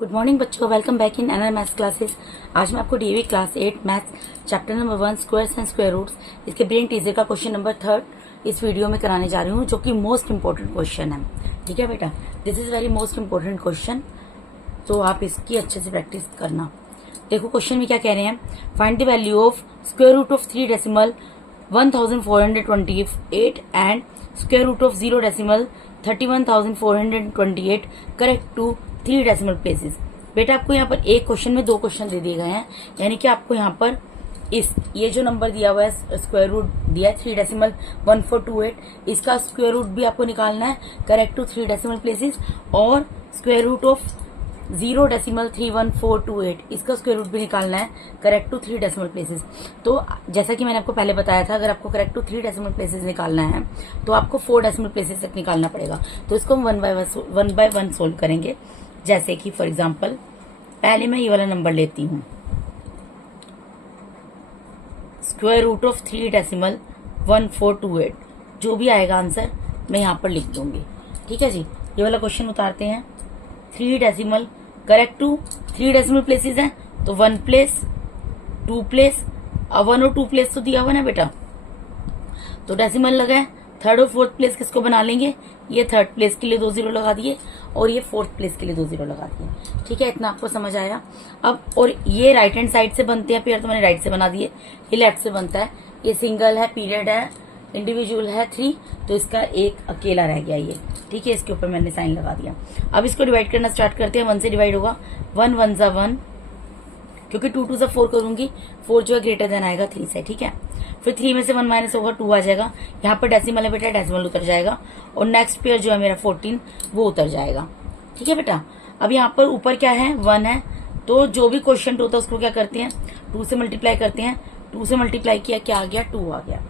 Good morning बच्चों, welcome back in NR maths classes. आज मैं आपको DV class 8 maths chapter number 1 squares and square roots इसके brain teaser का question number 3 इस वीडियो में कराने जा रही हूँ, जो कि मोस्ट इंपोर्टेंट क्वेश्चन है। ठीक है बेटा, this is very most important question, तो आप इसकी अच्छे से प्रैक्टिस करना। देखो क्वेश्चन में क्या कह रहे हैं, find the value of square root of 3 decimal 1428 and square root of 0 decimal 31,428 correct to 3 decimal places. बेटा आपको यहाँ पर एक क्वेश्चन में 2 क्वेश्चन दे दिए गए हैं, यानी कि आपको यहाँ पर ये जो नंबर दिया हुआ है स्क्वायर रूट दिया है 3 डेसिमल 1428, इसका स्क्वायर रूट भी आपको निकालना है करेक्ट टू 3 डेसिमल प्लेसेस, और स्क्वायर रूट ऑफ 0 डेसिमल 31428 इसका स्क्वायर रूट भी निकालना है करेक्ट टू 3 डेसिमल प्लेसेस। तो जैसा कि मैंने आपको पहले बताया था, अगर आपको करेक्ट टू 3 डेसिमल प्लेसेस निकालना है तो आपको 4 डेसिमल प्लेसेस तक निकालना पड़ेगा। तो इसको हम वन बाय वन सोल्व करेंगे। जैसे कि फॉर एग्जाम्पल पहले मैं ये वाला नंबर लेती हूँ, स्क्वायर रूट ऑफ 3 डेसिमल 1428, जो भी आएगा आंसर मैं यहाँ पर लिख दूंगी। ठीक है जी, ये वाला क्वेश्चन उतारते हैं। 3 decimal correct to 3 decimal places हैं, तो 1 प्लेस 2 प्लेस, अब 1 और 2 प्लेस तो दिया हुआ ना बेटा, तो डेसिमल लगा है। 3rd और 4th प्लेस किसको बना लेंगे, ये 3rd प्लेस के लिए 2 0 लगा दिए और ये 4th प्लेस के लिए 2 0 लगा दिए। ठीक है, इतना आपको समझ आया। अब और ये राइट हैंड साइड से बनते हैं पेयर, तो मैंने राइट से बना दिए। ये लेफ्ट से बनता है, ये सिंगल है, पीरियड है, इंडिविजुअल है 3, तो इसका एक अकेला रह गया ये। ठीक है, इसके ऊपर मैंने साइन लगा दिया। अब इसको डिवाइड करना स्टार्ट करते हैं। 1 से डिवाइड होगा, 1 1 जा 1, क्योंकि 2 2 जा 4 करूंगी, 4 जो है ग्रेटर देन आएगा 3 से। ठीक है, फिर 3 में से 1 माइनस होगा 2 आ जाएगा। यहाँ पर डेसिमल है बेटा, डेसिमल उतर जाएगा, और नेक्स्ट पेयर जो है मेरा 14 वो उतर जाएगा। ठीक है बेटा, अब यहाँ पर ऊपर क्या है, 1 है, तो जो भी क्वेश्चन होता है उसको क्या करते हैं, 2 से मल्टीप्लाई करते हैं। 2 से मल्टीप्लाई किया, क्या आ गया, 2 आ गया।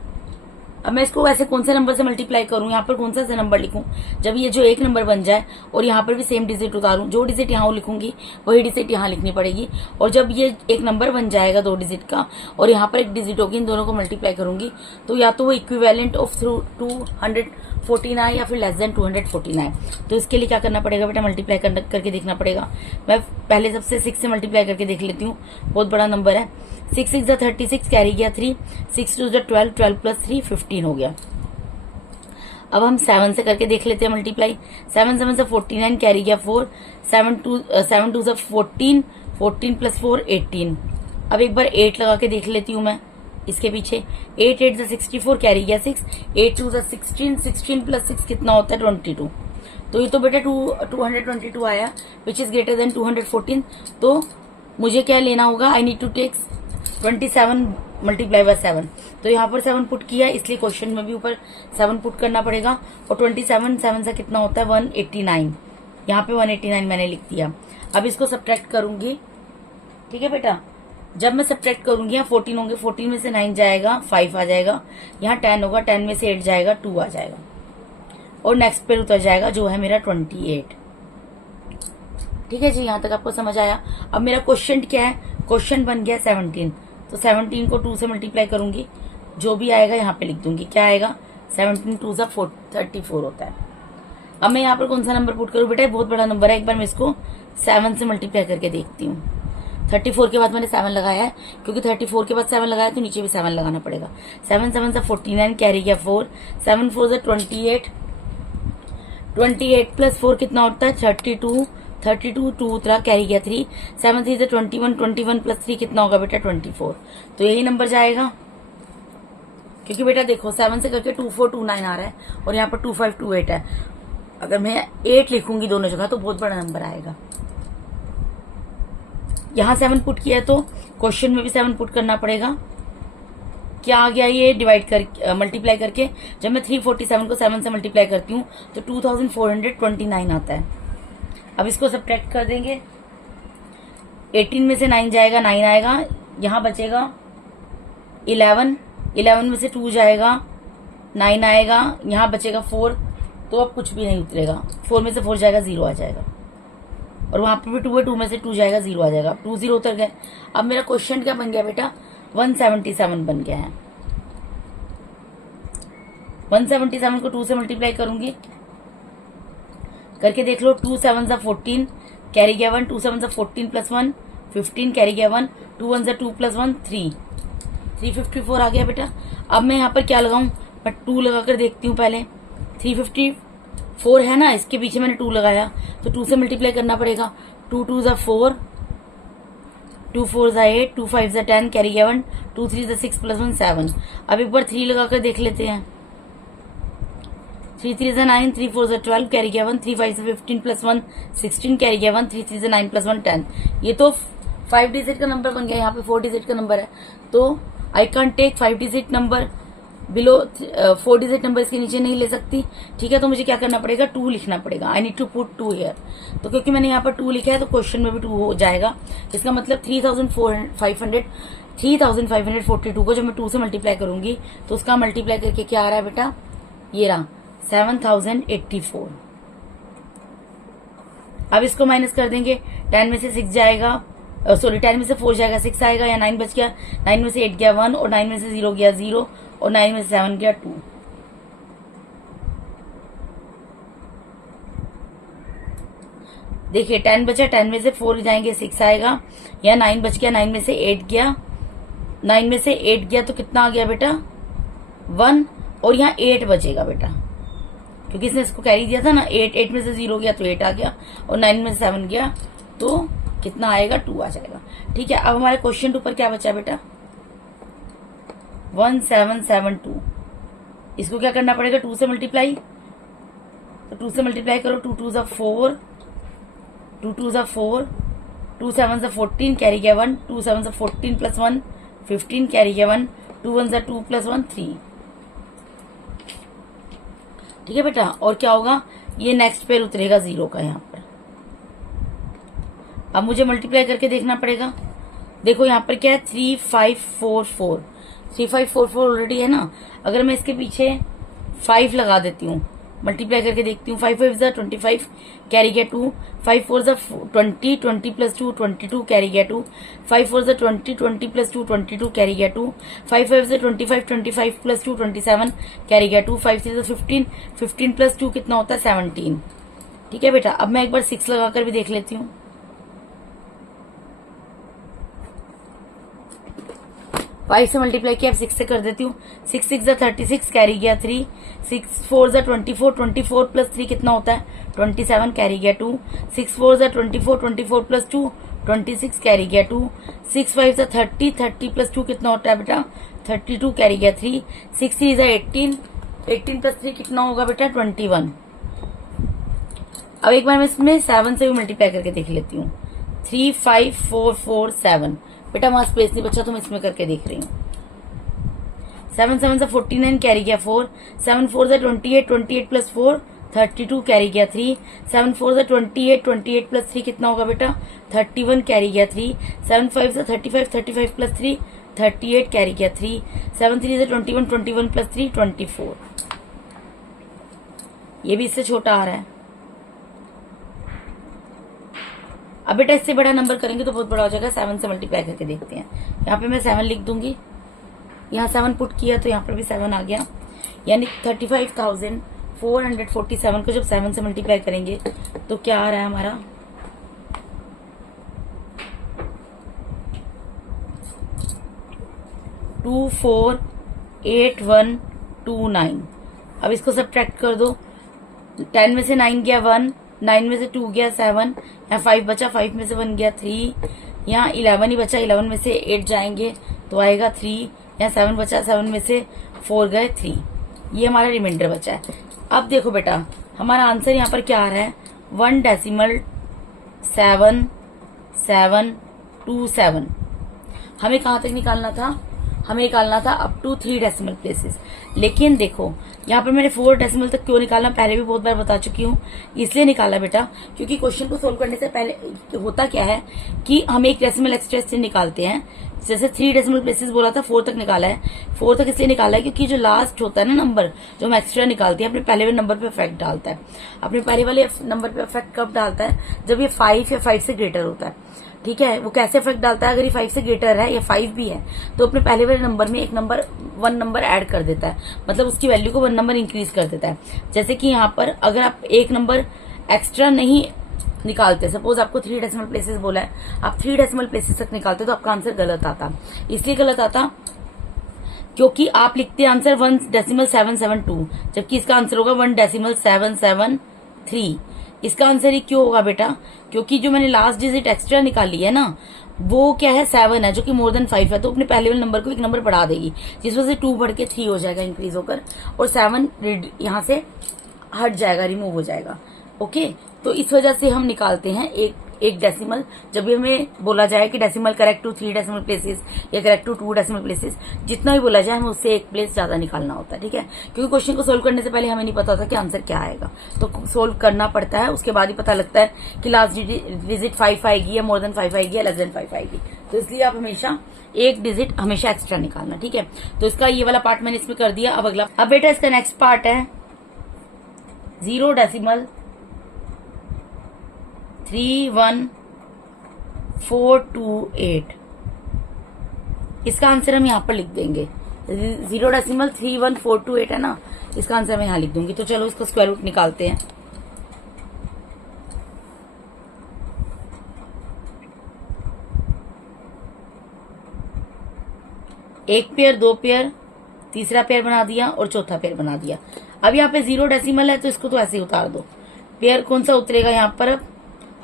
अब मैं इसको वैसे कौन से नंबर से मल्टीप्लाई करूं, यहाँ पर कौन सा नंबर लिखूं, जब ये जो एक नंबर बन जाए और यहाँ पर भी सेम डिजिट उतारूं, जो डिजिट यहाँ लिखूंगी वही डिजिट यहाँ लिखनी पड़ेगी। और जब ये एक नंबर बन जाएगा 2 डिजिट का और यहाँ पर एक डिजिट होगी, इन दोनों को मल्टीप्लाई करूंगी, तो या तो वो इक्विवेलेंट ऑफ 214 आए या फिर लेस देन 214 आए। तो इसके लिए क्या करना पड़ेगा बेटा, मल्टीप्लाई करके देखना पड़ेगा। मैं पहले सबसे 6 से मल्टीप्लाई करके देख लेती हूँ, बहुत बड़ा नंबर है। 6 6 जा 36, कैरी गया 3, 6 2 जा 12, 12 प्लस 3 15 हो गया। अब हम 7 से करके देख लेते हैं मल्टीप्लाई। 7 7 से 49, कैरी गया 4, 7 2 जा 14, 14 प्लस 4 18। अब एक बार 8 लगा के देख लेती हूँ मैं इसके पीछे। 8 8 जा 64, कैरी गया 6, 8 2 जा 16, 16 प्लस 6 कितना होता है 22। तो ये तो बेटा 222 आया, विच इज ग्रेटर देन 214। तो मुझे क्या लेना होगा, I need to take 27 multiply by 7। तो यहाँ पर 7 पुट किया, इसलिए क्वेश्चन में भी ऊपर 7 पुट करना पड़ेगा। और 27 7 से कितना होता है 189, यहाँ पे 189 मैंने लिख दिया। अब इसको सब्ट्रैक्ट करूंगी। ठीक है बेटा, जब मैं सब्ट्रैक्ट करूंगी, यहाँ 14 होंगे, 14 में से 9 जाएगा 5 आ जाएगा, यहाँ 10 होगा, 10 में से 8 जाएगा 2 आ जाएगा, और नेक्स्ट पे उतर जाएगा जो है मेरा 28। ठीक है जी, यहाँ तक आपको समझ आया। अब मेरा क्वेश्चन क्या है, क्वेश्चन बन गया 17, तो 17 को 2 से मल्टीप्लाई करूंगी, जो भी आएगा यहाँ पे लिख दूंगी। क्या आएगा, 17 2 जा 34 होता है। अब मैं यहाँ पर कौन सा नंबर पुट करूँ बेटा, बहुत बड़ा नंबर है, एक बार मैं इसको 7 से मल्टीप्लाई करके देखती हूँ। 34 के बाद मैंने 7 लगाया है, क्योंकि 34 के बाद 7 लगाया तो नीचे भी 7 लगाना पड़ेगा। 7 7 जा 49, कैरी गया 4, 7 4 जा 28, 28 प्लस 4 कितना होता है 32, 32 2 उतरा, कैरी गया 3, 7 3 से 21, 21 प्लस 3 कितना होगा बेटा 24। तो यही नंबर जाएगा, क्योंकि बेटा देखो 7 से करके 2429 आ रहा है और यहाँ पर 2528 है। अगर मैं 8 लिखूंगी दोनों जगह तो बहुत बड़ा नंबर आएगा। यहाँ 7 पुट किया तो क्वेश्चन में भी 7 पुट करना पड़ेगा। क्या आ गया, ये डिवाइड कर मल्टीप्लाई करके जब मैं 347 को 7 से मल्टीप्लाई करती हूँ तो 2429 आता है। अब इसको सब्ट्रैक्ट कर देंगे। 18 में से 9 जाएगा, 9 आएगा, यहाँ बचेगा 11, 11 में से 2 जाएगा, 9 आएगा, यहाँ बचेगा 4, तो अब कुछ भी नहीं उतरेगा। 4 में से 4 जाएगा, 0 आ जाएगा, और वहां पर भी 2 है, 2 में से 2 जाएगा, 0 आ जाएगा। 2 0 उतर गए। अब मेरा क्वेश्चन क्या बन गया बेटा, 177 बन गया है। 177 को 2 से मल्टीप्लाई करूंगी, करके देख लो। 2 7 जा 14, कैरी गया 1, 2 7 14 प्लस 1 15 कैरी गया 1, 2 1 2 प्लस 1 3, 354 आ गया बेटा। अब मैं यहाँ पर क्या लगाऊं, मैं 2 लगा कर देखती हूँ पहले। 354 है ना, इसके पीछे मैंने 2 लगाया तो 2 से मल्टीप्लाई करना पड़ेगा। 2 2 4, 2 4 8, 2 5 10 कैरी गया 1, 2 3 6 प्लस 1 7। अब एक बार 3 लगाकर देख लेते हैं। 3 3 9, 3 4 12 कैरी गया 1, 3 5 15 प्लस 1 16 कैरी गया 1, 3 3 9 प्लस 1 10। ये तो 5 डिजिट का नंबर बन गया, यहाँ पे 4 डिजिट का नंबर है तो I can take 5 digit number below 4 digit number इसके नीचे नहीं ले सकती। ठीक है, तो मुझे क्या करना पड़ेगा, 2 लिखना पड़ेगा। I need to put 2 here. तो क्योंकि मैंने यहाँ पर 2 लिखा है तो क्वेश्चन में भी 2 हो जाएगा। इसका मतलब 3542 को जब मैं 2 से मल्टीप्लाई करूंगी तो उसका मल्टीप्लाई करके क्या आ रहा है बेटा, ये रहा 7084। अब इसको माइनस कर देंगे, 10 में से 6 जाएगा, सॉरी 10 में से 4 जाएगा, 6 आएगा, या 9 बच गया, 9 में से 8 गया 1, और 9 में से 0 गया 0, और 9 में से 7 गया 2। देखिए 10 बचा, 10 में से 4 जाएंगे 6 आएगा, या 9 बच गया, 9 में से 8 गया, 9 में से 8 गया तो कितना आ गया बेटा 1, और यहाँ 8 बचेगा बेटा क्योंकि इसने इसको कैरी दिया था ना। 8 में से 0 गया तो 8 आ गया, और 9 में से 7 गया तो कितना आएगा 2 आ जाएगा। ठीक है, अब हमारे क्वेश्चन 2 पर क्या बचा बेटा 1772। इसको क्या करना पड़ेगा 2 से मल्टीप्लाई, तो 2 से मल्टीप्लाई करो, 2 2 4, 2 2 4, 2 7 14 कैरी गया 1, 2 7 14 प्लस 1 15 कैरी गया 1, 2 1 2 प्लस 1 3। ठीक है बेटा, और क्या होगा, ये नेक्स्ट पेयर उतरेगा 0 का यहाँ पर। अब मुझे मल्टीप्लाई करके देखना पड़ेगा। देखो यहाँ पर क्या है 3544, 3544 ऑलरेडी है ना। अगर मैं इसके पीछे 5 लगा देती हूँ, मल्टीप्लाई करके देखती हूँ, 5 5 25 कैरी गया 2, 5 4 20, 20 प्लस 2 22 कैरी गया 2, 5 4 20, 20 प्लस 2 22 कैरी गया 2, 5 5 25, 25 प्लस 2 27 कैरी गया 2, 5 3 15, 15 प्लस 2 कितना होता है 17। ठीक है बेटा, अब मैं एक बार 6 लगाकर भी देख लेती हूँ। 5 से मल्टीप्लाई किया, अब 6 से कर देती हूँ। 6 6 36 कैरी गया 3, 6 4 24, 24 प्लस 3 कितना होता है 27 कैरी गया 2, 6 4 24, 24 प्लस 2 26 कैरी गया 2, 6 5 30, 30 प्लस 2 कितना होता है बेटा 32 कैरी गया 3, 6 3 18, 18 प्लस 3 कितना होगा बेटा 21। अब एक बार मैं इसमें 7 से भी मल्टीप्लाई करके देख लेती हूँ। 3 5 4 4 7, बेटा वहां स्पेस नहीं बचा तो मैं इसमें करके देख रही हूँ। 7 7 49 कैरी गया 4, 7 4 28, 28 प्लस 4 32 कैरी गया 3, 7 4 28, 28 प्लस 3 कितना होगा बेटा 31 कैरी गया 3, 7 5 35, 35 प्लस 3 38 कैरी गया 3, 7 3 21, 21 प्लस 3 24। ये भी इससे छोटा आ रहा है। अब बेटा इससे बड़ा नंबर करेंगे तो बहुत बड़ा हो जाएगा। 7 से मल्टीप्लाई करके देखते हैं। यहाँ पे मैं 7 लिख दूंगी, यहाँ 7 पुट किया तो यहाँ पर भी 7 आ गया, यानी 35,447 को जब 7 से मल्टीप्लाई करेंगे तो क्या आ रहा है हमारा 248129। अब इसको सब्ट्रैक्ट कर दो। 10 में से 9 गया 1, 9 में से 2 गया 7, यहाँ 5 बचा, 5 में से 1 गया 3, यहाँ 11 ही बचा, 11 में से 8 जाएंगे तो आएगा 3, यहाँ 7 बचा, 7 में से 4 गए 3, ये हमारा रिमाइंडर बचा है। अब देखो बेटा हमारा आंसर यहाँ पर क्या आ रहा है 1.7727। हमें कहाँ तक निकालना था, हमें निकालना था अप टू 3 डेसिमल प्लेसेस। लेकिन देखो यहाँ पर मैंने 4 डेसिमल तक क्यों निकालना, पहले भी बहुत बार बता चुकी हूँ। इसलिए निकाला बेटा क्योंकि क्वेश्चन को सोल्व करने से पहले होता क्या है कि हम एक डेसिमल एक्स्ट्रा से निकालते हैं। जैसे 3 डेसिमल प्लेसेस बोला था, 4 तक निकाला है। 4 तक इसलिए निकाला है क्योंकि जो लास्ट होता है ना नंबर जो हम एक्स्ट्रा निकालते हैं अपने पहले वाले नंबर पे इफेक्ट डालता है। अपने पहले वाले नंबर पे इफेक्ट कब डालता है, जब ये 5 या 5 से ग्रेटर होता है। ठीक है, वो कैसे इफेक्ट डालता है, अगर ये 5 से ग्रेटर है या 5 भी है तो अपने पहले वाले नंबर में एक नंबर 1 नंबर ऐड कर देता है, मतलब उसकी वैल्यू को 1 नंबर इंक्रीज कर देता है। जैसे कि यहाँ पर अगर आप एक नंबर एक्स्ट्रा नहीं निकालते, सपोज आपको 3 डेसिमल प्लेसेस बोला है, आप 3 डेसिमल प्लेसेस तक निकालते तो आपका आंसर गलत आता। इसलिए गलत आता क्योंकि आप लिखते हैं आंसर 1.772, जबकि इसका आंसर होगा 1.773। इसका आंसर ही क्यों होगा बेटा? क्योंकि जो मैंने लास्ट डिजिट एक्स्ट्रा निकाली है ना, वो क्या है 7 है, जो कि मोर देन 5 है, तो अपने पहले वाले नंबर को एक नंबर बढ़ा देगी, जिस वजह से 2 बढ़ के 3 हो जाएगा इंक्रीज होकर, और 7 यहाँ से हट जाएगा, रिमूव हो जाएगा। ओके, तो इस वजह से हम निकालते हैं एक डेसिमल। जब भी हमें बोला जाए कि decimal correct to 3 decimal places या करेक्ट टू 2 डेसिमल प्लेसेस, जितना भी बोला जाए हमें उससे एक प्लेस ज्यादा निकालना होता है। ठीक है, क्योंकि क्वेश्चन को सोल्व करने से पहले हमें नहीं पता होता कि आंसर क्या आएगा, तो सोल्व करना पड़ता है, उसके बाद ही पता लगता है कि लास्ट डिजिट 5 आएगी या मोर देन 5 आएगी या लेस देन 5 आएगी। तो इसलिए आप हमेशा एक डिजिट हमेशा एक्स्ट्रा निकालना। ठीक है, तो इसका ये वाला पार्ट मैंने इसमें कर दिया। अब अगला, अब बेटा इसका नेक्स्ट पार्ट है 0.31428। इसका आंसर हम यहाँ पर लिख देंगे, 0.31428 है ना, इसका आंसर मैं यहाँ लिख दूंगी। तो चलो इसको स्क्वायर रूट निकालते हैं। एक पेयर, 2 पेयर, तीसरा पेयर बना दिया और चौथा पेयर बना दिया। अब यहाँ पे 0 डेसिमल है तो इसको तो ऐसे ही उतार दो। पेयर कौन सा उतरेगा यहाँ पर?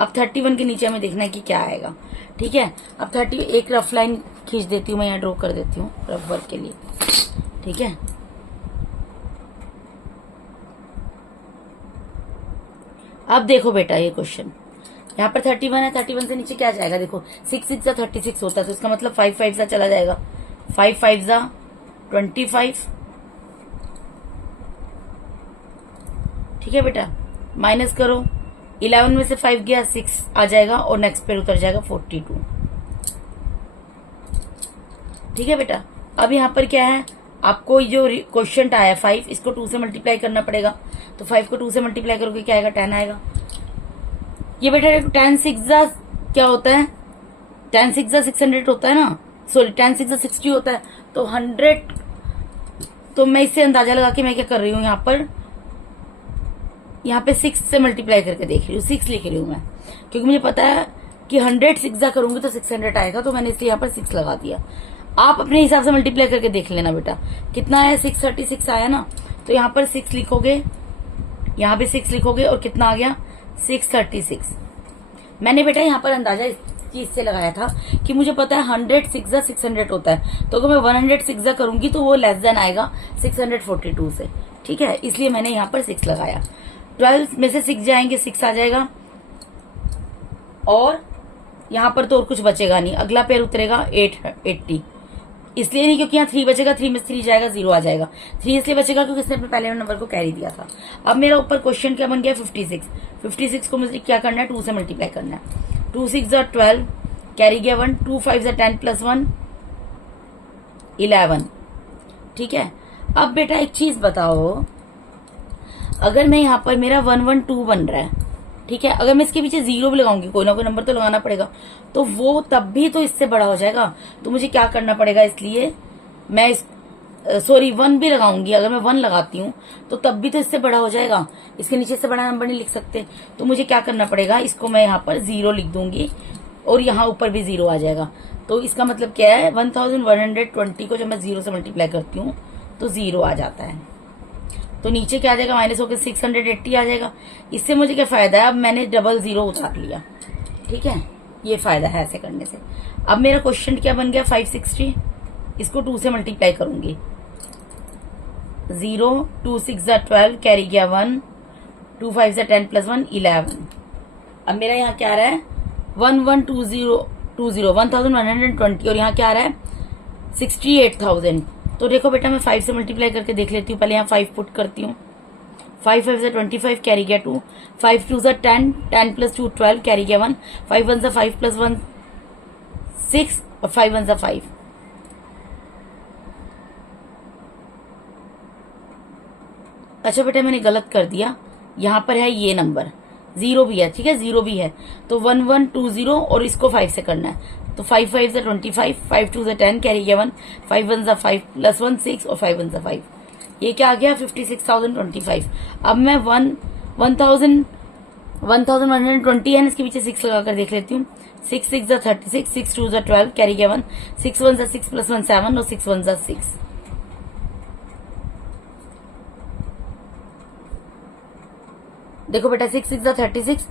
अब 31 के नीचे हमें देखना है कि क्या आएगा। ठीक है, अब 30 एक रफ लाइन खींच देती हूँ, मैं यहाँ ड्रॉ कर देती हूँ रफ वर्क के लिए। ठीक है, अब देखो बेटा ये क्वेश्चन, यहाँ पर 31 है, 31 से नीचे क्या जाएगा? देखो 6 6 जा 36 होता है, तो इसका मतलब 5 5 सा चला जाएगा, 5 5 जा 25। ठीक है बेटा, माइनस करो, 11 में से 5 गया, 6 आ जाएगा और नेक्स्ट पे उतर जाएगा 42। ठीक है बेटा, अब यहाँ पर क्या है, आपको जो क्वेश्चन आया है 5, इसको 2 से मल्टीप्लाई करना पड़ेगा। तो 5 को 2 से मल्टीप्लाई करोगे क्या आएगा? 10 आएगा। ये बेटा 10 6 जा क्या होता है? 10 6 जा 600 होता है ना, सॉरी 10 6 जा 60 होता है, तो 100। तो मैं इससे अंदाजा लगा के मैं क्या कर रही हूँ, यहाँ पे 6 से मल्टीप्लाई करके देख रही हूँ, 6 लिख रही हूँ मैं, क्योंकि मुझे पता है कि 100 6 जा करूंगी तो 600 आएगा, तो मैंने इसलिए यहाँ पर 6 लगा दिया। आप अपने हिसाब से मल्टीप्लाई करके देख लेना बेटा कितना है। 636 आया ना, तो यहाँ पर 6 लिखोगे, यहाँ भी 6 लिखोगे, और कितना आ गया? 636। मैंने बेटा यहाँ पर अंदाजा इस चीज से लगाया था कि मुझे पता है 100 6 जा 600 होता है, तो अगर मैं 100 6 जा करूंगी तो वो लेस देन आएगा 642 से। ठीक है, इसलिए मैंने यहाँ पर 6 लगाया। 12 में से 6 जाएंगे, 6 आ जाएगा, और यहाँ पर तो और कुछ बचेगा नहीं। अगला पेयर उतरेगा 880, इसलिए नहीं क्योंकि यहाँ 3 बचेगा, 3 में से 3 जाएगा, 0 आ जाएगा। 3 इसलिए बचेगा क्योंकि इसने अपने पहले नंबर को कैरी दिया था। अब मेरा ऊपर क्वेश्चन क्या बन गया? 56। 56 को मुझे क्या करना है? 2 से मल्टीप्लाई करना है। 2 6 जा 12, कैरी गया 1, 2 5 जा 10 + 1 11। ठीक है, अब बेटा एक चीज बताओ, अगर मैं यहाँ पर मेरा 112 बन रहा है, ठीक है, अगर मैं इसके पीछे 0 भी लगाऊंगी, कोई ना कोई नंबर तो लगाना पड़ेगा, तो वो तब भी तो इससे बड़ा हो जाएगा। तो मुझे क्या करना पड़ेगा? इसलिए मैं 1 भी लगाऊंगी, अगर मैं 1 लगाती हूँ तो तब भी तो इससे बड़ा हो जाएगा, इसके नीचे से बड़ा नंबर नहीं लिख सकते। तो मुझे क्या करना पड़ेगा? इसको मैं यहाँ पर 0 लिख दूंगी और यहाँ ऊपर भी 0 आ जाएगा। तो इसका मतलब क्या है? 1120 को जब मैं 0 से मल्टीप्लाई करती हूँ तो 0 आ जाता है, तो नीचे क्या आ जाएगा? माइनस होकर 680 आ जाएगा। इससे मुझे क्या फायदा है? अब मैंने डबल 0 उतार लिया। ठीक है, ये फायदा है ऐसे करने से। अब मेरा क्वेश्चन क्या बन गया? 560, इसको 2 से मल्टीप्लाई करूंगी, 0 2 6 जा 12, कैरी गया 1, 2 5 जा 10 + 1 11। अब मेरा यहाँ क्या आ रहा है? 1120 और यहाँ क्या आ रहा है? 68,000। तो देखो बेटा, मैं 5 से मल्टीप्लाई करके देख लेती हूँ। पहले यहाँ 5 पुट करती हूँ, 5 5 जा 25, कैरी गया 2, 5 2 जा 10, 10 + 2 12, कैरी गया 1, 5 1 जा 5 + 1 6 और 5 1 जा 5। अच्छा बेटा, मैंने गलत कर दिया, यहाँ पर है ये नंबर 0 भी है। ठीक है, 0 भी है, तो 1120 और इसको 5 से करना है। तो 5 5 जा 25, 5 2 जा 10, कैरी गया 1, 5 1 जा 5 + 1 6 और 5 1 जा 5। ये क्या आ गया? 56,025। अब मैं 1000 1120 है, इसके पीछे 6 लगा कर देख लेती हूँ। 6 6 जा 36, 6 2 जा 12, कैरी किया 1, 6 1 जा 6 प्लस 1 7 और 6 1 जा 6। देखो बेटा 6 6 जा 36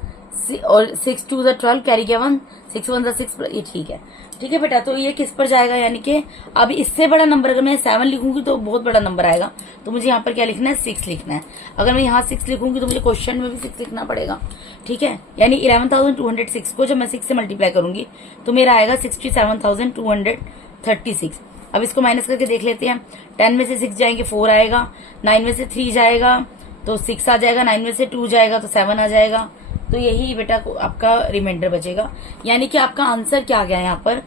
और 6 2 जा 12, कैरी किया 1, 6 1 जा 6, ये ठीक है। ठीक है बेटा, तो ये किस पर जाएगा, यानी कि अब इससे बड़ा नंबर अगर मैं 7 लिखूंगी तो बहुत बड़ा नंबर आएगा, तो मुझे यहाँ पर क्या लिखना है, 6 लिखना है। अगर मैं यहाँ 6 लिखूंगी तो मुझे क्वेश्चन में भी 6 लिखना पड़ेगा। ठीक है, यानी 11,206 को जब मैं 6 से मल्टीप्लाई करूंगी तो मेरा आएगा 67,236। अब इसको माइनस करके देख लेते हैं। 10 में से 6 जाएंगे 4 आएगा, 9 में से 3 जाएगा तो 6 आ जाएगा, 9 में से 2 जाएगा तो 7 आ जाएगा। तो यही बेटा को आपका रिमाइंडर बचेगा, यानी कि आपका आंसर क्या आ गया यहाँ पर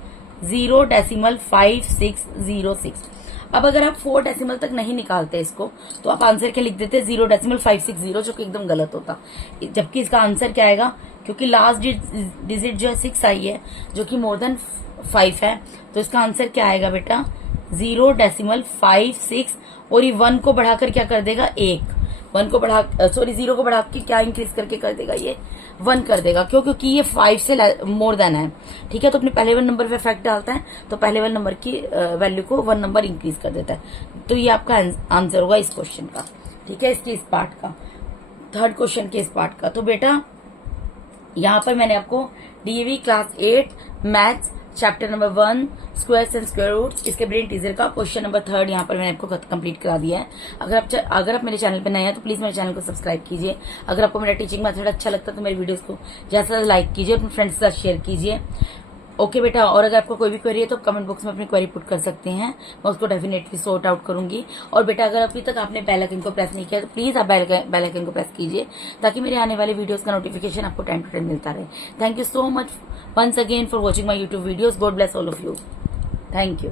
0.5606। अब अगर आप 4 डेसिमल तक नहीं निकालते इसको तो आप आंसर क्या लिख देते 0.560, जो कि एकदम गलत होता। जबकि इसका आंसर क्या आएगा, क्योंकि लास्ट डिजिट जो है 6 आई है जो कि मोर देन 5 है, तो इसका आंसर क्या आएगा बेटा 0.56 और ये 1 को बढ़ाकर क्या कर देगा 1, 1 को बढ़ा 0 को बढ़ा के क्या इंक्रीज करके कर देगा ये 1 कर देगा। क्यों, क्योंकि ये 5 से मोर देन है। ठीक है, तो अपने पहले वन नंबर पे इफेक्ट डालता है तो पहले वन नंबर की वैल्यू को 1 नंबर इंक्रीज कर देता है। तो ये आपका आंसर होगा इस क्वेश्चन का। ठीक है, इसके इस पार्ट का, थर्ड क्वेश्चन के इस पार्ट का। तो बेटा यहाँ पर मैंने आपको DAV class 8 maths chapter number 1 squares and square root, इसके ब्रेन टीजर का क्वेश्चन नंबर 3 यहाँ पर मैंने आपको कंप्लीट करा दिया है। अगर आप मेरे चैनल पर नए हैं तो प्लीज मेरे चैनल को सब्सक्राइब कीजिए। अगर आपको मेरा टीचिंग मेथड अच्छा लगता है तो मेरे वीडियोस को ज्यादा से ज्यादा लाइक कीजिए, अपने फ्रेंड्स के साथ शेयर कीजिए। ओके बेटा, और अगर आपको कोई भी क्वेरी है तो कमेंट बॉक्स में अपनी क्वेरी पुट कर सकते हैं, मैं उसको डेफिनेटली सॉर्ट आउट करूंगी। और बेटा अगर अभी तक आपने बेल आइकन को प्रेस नहीं किया तो प्लीज आप बेल आइकन को प्रेस कीजिए ताकि मेरे आने वाले वीडियोस का नोटिफिकेशन आपको टाइम टू टाइम मिलता रहे। Thank you so much once again for watching my YouTube videos. God bless all of you. Thank you.